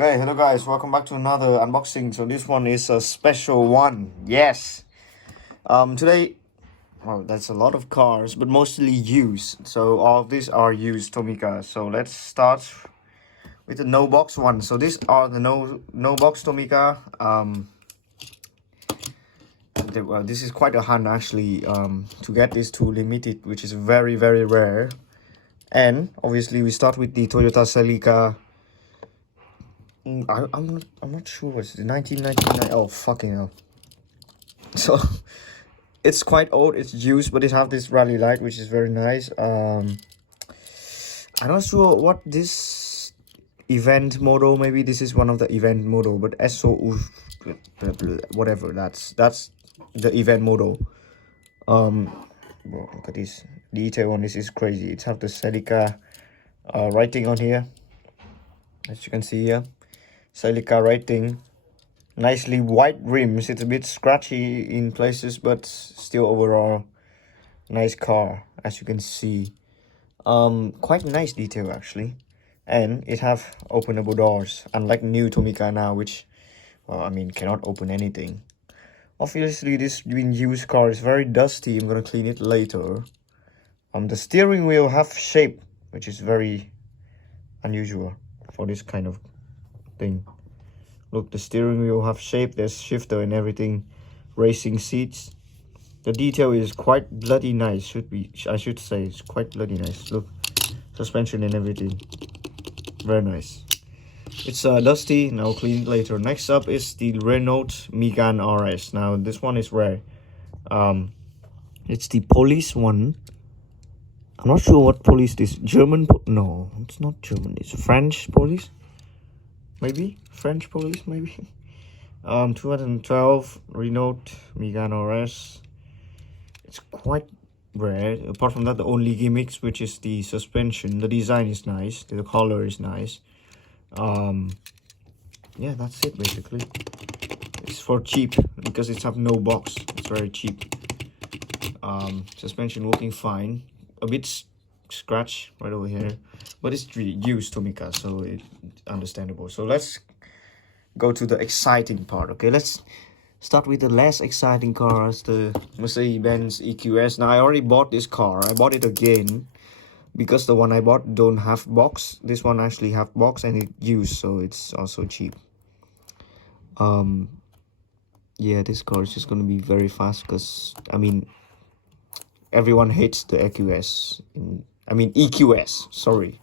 Okay, hello guys, welcome back to another unboxing. So this one is a special one. Yes. Today, well, that's a lot of cars, but mostly used. So all of these are used Tomica. So let's start with the no box one. So these are the no box Tomica. This is quite a hunt actually. To get this to limited, which is very rare. And obviously we start with the Toyota Celica. I'm not sure. It's 1999. Oh fucking hell! So it's quite old. It's used, but it have this rally light, which is very nice. I'm not sure what this event model. Maybe this is one of the event model, but SO whatever. That's the event model. Bro, look at this detail on this is crazy. It's have the Celica writing on here, as you can see here. Celica writing, nicely white rims. It's a bit scratchy in places, but still overall nice car, as you can see. Quite nice detail actually, and it have openable doors, unlike new Tomica now, which, well, I mean, cannot open anything. Obviously this being used car is very dusty. I'm gonna clean it later. The steering wheel have shape, which is very unusual for this kind of thing. Look, the steering wheel have shape. There's shifter and everything. Racing seats. The detail is quite bloody nice. I should say it's quite bloody nice. Look, suspension and everything, very nice. It's dusty, and I'll clean it later. Next up is the Renault Megane RS. Now this one is rare. It's the police one. I'm not sure what police this German. No, it's not German. It's French police. Maybe French police. Maybe. 2012 Renault Megane RS. It's quite rare. Apart from that, the only gimmicks, which is the suspension. The design is nice. The color is nice. Yeah, that's it basically. It's for cheap because it's have no box. It's very cheap. Suspension working fine. A bit scratch right over here, but it's really used Tomica, so it's understandable. So let's go to the exciting part. Okay, let's start with the less exciting car, as the Mercedes-Benz EQS. Now I already bought this car. I bought it again because the one I bought don't have box. This one actually have box and it used, so it's also cheap. Yeah, this car is just gonna be very fast because, I mean, everyone hates the EQS. EQS, sorry.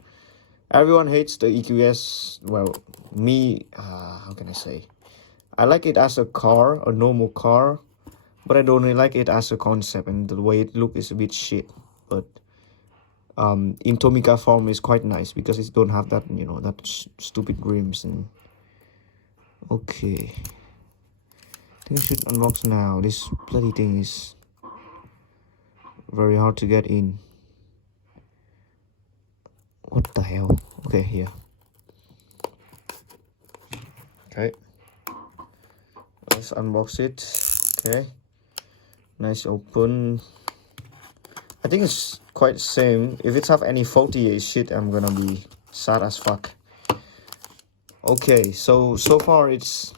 Everyone hates the EQS. Well, me, how can I say? I like it as a car, a normal car, but I don't really like it as a concept, and the way it looks is a bit shit. But in Tomica form is quite nice because it don't have that, you know, that stupid rims. And okay, I think I should unbox now. This bloody thing is very hard to get in. What the hell? Okay, here. Okay, let's unbox it. Okay, nice open. I think it's quite the same. If it's have any faulty shit, I'm gonna be sad as fuck. Okay, so far it's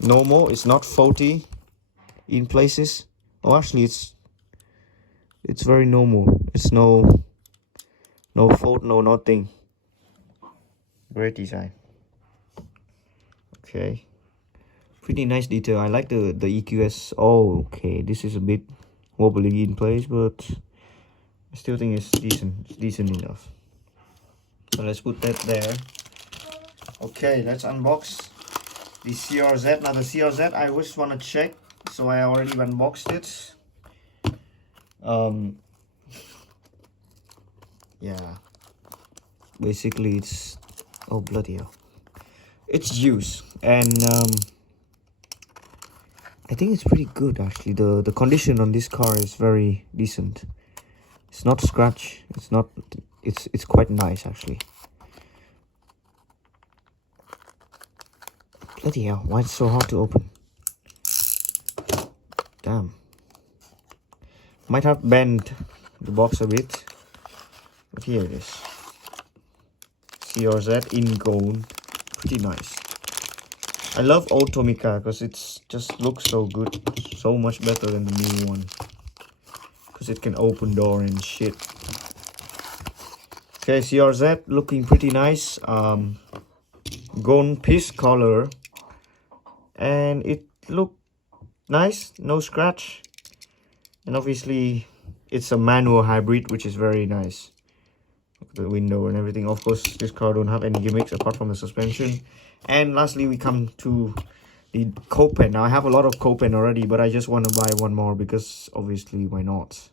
normal. It's not faulty in places. Oh, actually it's very normal. It's no fault, no nothing. Great design. Okay, pretty nice detail. I like the EQS. Oh, okay, this is a bit wobbly in place, but I still think it's decent. It's decent enough. So let's put that there. Okay, let's unbox the CRZ. Now the CRZ I just want to check, so I already unboxed it. Yeah, basically it's, oh bloody hell, it's used, and I think it's pretty good actually. The condition on this car is very decent. It's not scratch. It's quite nice actually. Bloody hell, why it's so hard to open? Damn. Might have bent the box a bit, but here it is. CRZ in gold. pretty nice. I love old Tomica because it's just looks so good, so much better than the new one. Because it can open door and shit. Okay, CRZ looking pretty nice. Gone piece color, and it look nice, no scratch, and obviously it's a manual hybrid, which is very nice. Look at the window and everything. Of course, this car don't have any gimmicks apart from the suspension. And lastly, we come to the Copen. Now I have a lot of Copen already, but I just want to buy one more because obviously why not?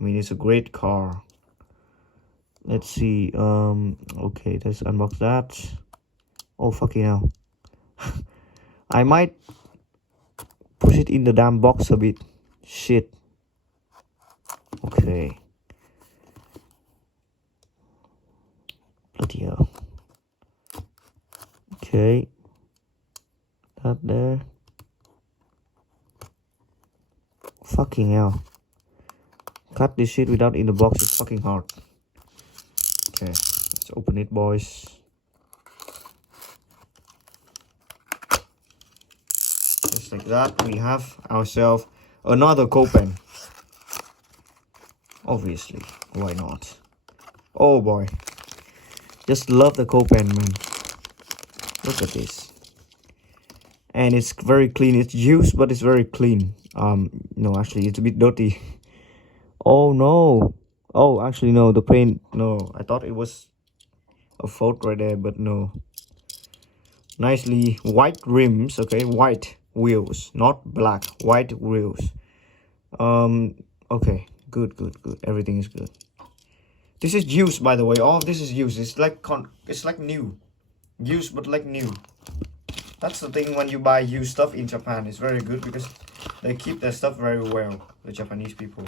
I mean, it's a great car. Let's see. Okay, let's unbox that. Oh fucking hell. I might push it in the damn box a bit. Shit. Okay. Bloody hell. Okay. That there. Fucking hell. Cut this shit without in the box is fucking hard. Okay. Let's open it, boys. Just like that, we have ourselves another Copen. Obviously, why not? Oh boy, just love the Copen, man. Look at this, and it's very clean. It's used, but it's very clean. No, actually, it's a bit dirty. Oh no. Oh, actually no. The paint. No, I thought it was a fault right there, but no. Nicely white rims. Okay, white wheels, not black. White wheels. Okay. Good. Everything is good. This is used, by the way. All of this is used. It's like new. Used, but like new. That's the thing when you buy used stuff in Japan. It's very good because they keep their stuff very well, the Japanese people.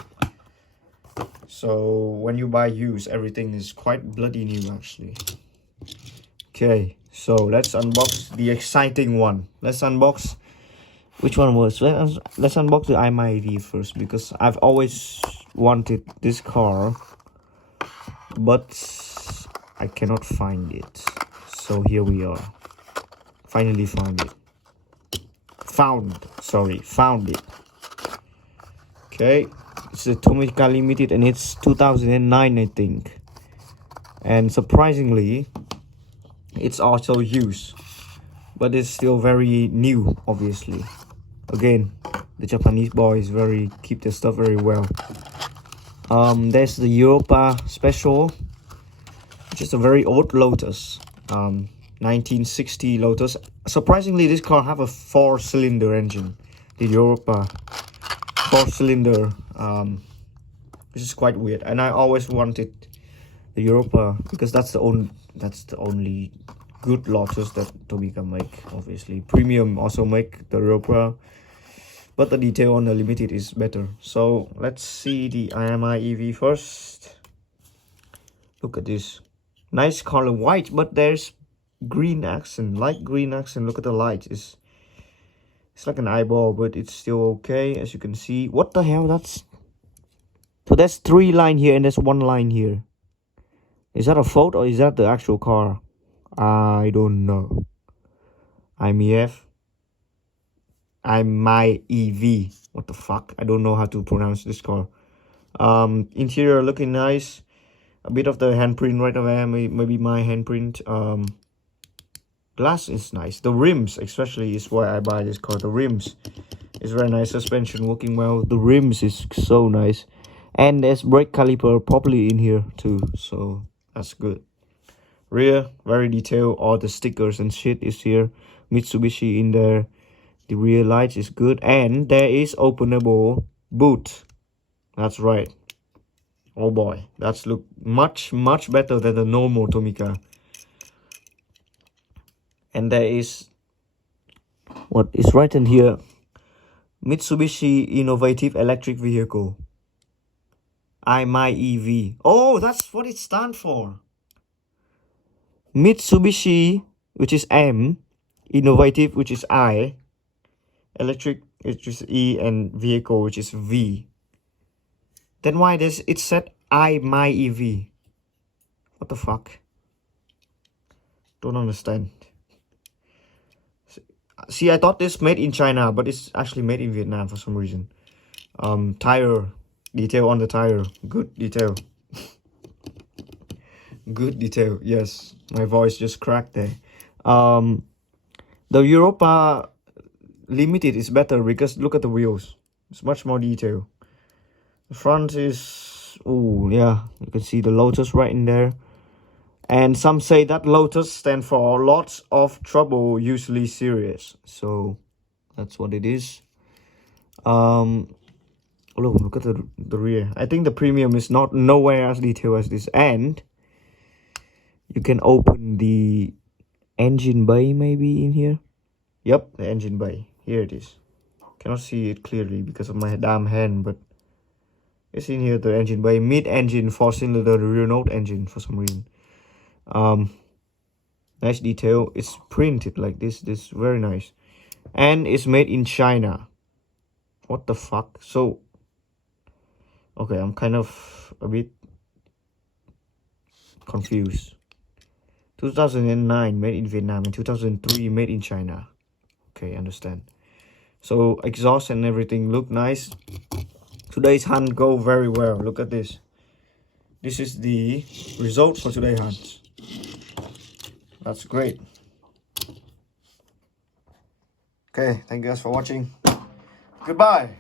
So when you buy used, everything is quite bloody new, actually. Okay, so let's unbox the exciting one. Let's unbox... Which one was? Let's unbox the i-MiEV first, because I've always wanted this car, but I cannot find it. So here we are. Finally found it. Found it. Okay, it's a Tomica Limited and it's 2009, I think. And surprisingly, it's also used, but it's still very new, obviously. Again, the Japanese boys keep their stuff very well. There's the Europa Special, which is a very old Lotus, 1960 Lotus. Surprisingly, this car have a 4-cylinder engine, the Europa 4-cylinder, which is quite weird. And I always wanted the Europa because that's the only good Lotus that Tomica make. Obviously, Premium also make the Europa, but the detail on the Limited is better. So let's see the i-MiEV first. Look at this, nice color, white, but there's green accent, light green accent. Look at the light. It's like an eyeball, but it's still okay, as you can see. What the hell? So that's 3 line here and there's 1 line here. Is that a fault or is that the actual car? I don't know. i-MiEV. What the fuck? I don't know how to pronounce this car. Interior looking nice. A bit of the handprint right away. Maybe my handprint. Glass is nice. The rims especially is why I buy this car. The rims is very nice. Suspension working well. The rims is so nice. And there's brake caliper properly in here too. So that's good. Rear, very detailed. All the stickers and shit is here. Mitsubishi in there. The rear lights is good. And there is openable boot. That's right. Oh boy. That's look much better than the normal Tomica. And there is... what is written here? Mitsubishi Innovative Electric Vehicle. i-MiEV. Oh, that's what it stands for. Mitsubishi, which is M. Innovative, which is I. Electric, which is E. And vehicle, which is V. Then why does it said i-MiEV? What the fuck? Don't understand. See, I thought this made in China, but it's actually made in Vietnam for some reason. Tire detail on the tire, good detail. Good detail. Yes, my voice just cracked there. The Europa Limited is better because look at the wheels. It's much more detail. The front is, oh yeah, you can see the Lotus right in there. And some say that Lotus stand for lots of trouble, usually serious. So that's what it is. Oh, look at the rear. I think the premium is not nowhere as detailed as this. And you can open the engine bay maybe in here. Yep, the engine bay. Here it is. Cannot see it clearly because of my damn hand, but it's in here, the engine bay. Mid-engine 4-cylinder Renault engine for some reason. Nice detail. It's printed like this. This very nice. And it's made in China. What the fuck? So, okay, I'm kind of a bit confused. 2009 made in Vietnam, and 2003 made in China. Okay, understand. So exhaust and everything look nice. Today's hunt go very well. Look at this. This is the result for today's hunt. That's great. Okay, thank you guys for watching. Goodbye.